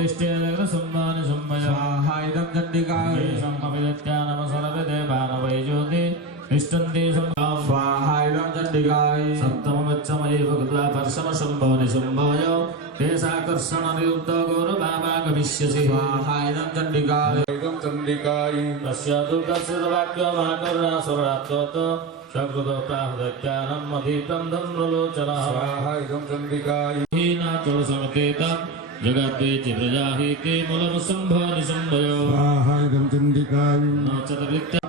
तिष्ठेन सम्मानि सम्मय स्वाहा इदं चण्डिकाय सम्मविदत्यानमसरवे देवानवै ज्योति तिष्ठन्ति स्वाहा इदं चण्डिकाय सप्तमगच्छमये भगवता पर्शमशम्भो निशम्भोय तेषाकर्षणनिरुद्धो गौरवामा गमिष्यसि स्वाहा इदं चण्डिकाय इदं चण्डिकाय तस्य दुर्गस्ववाक्यमाकर्णासुरात्वतो शकृतो प्राहृत्यानं मधीतं धम्रलोचनः स्वाहा इदं चण्डिकाय हीनाचोसमकेतं जगद्वेचि प्रजाहीते मूलं सम्भो निशम्भयो स्वाहा इदं चण्डिकाय न चतुर्वित्या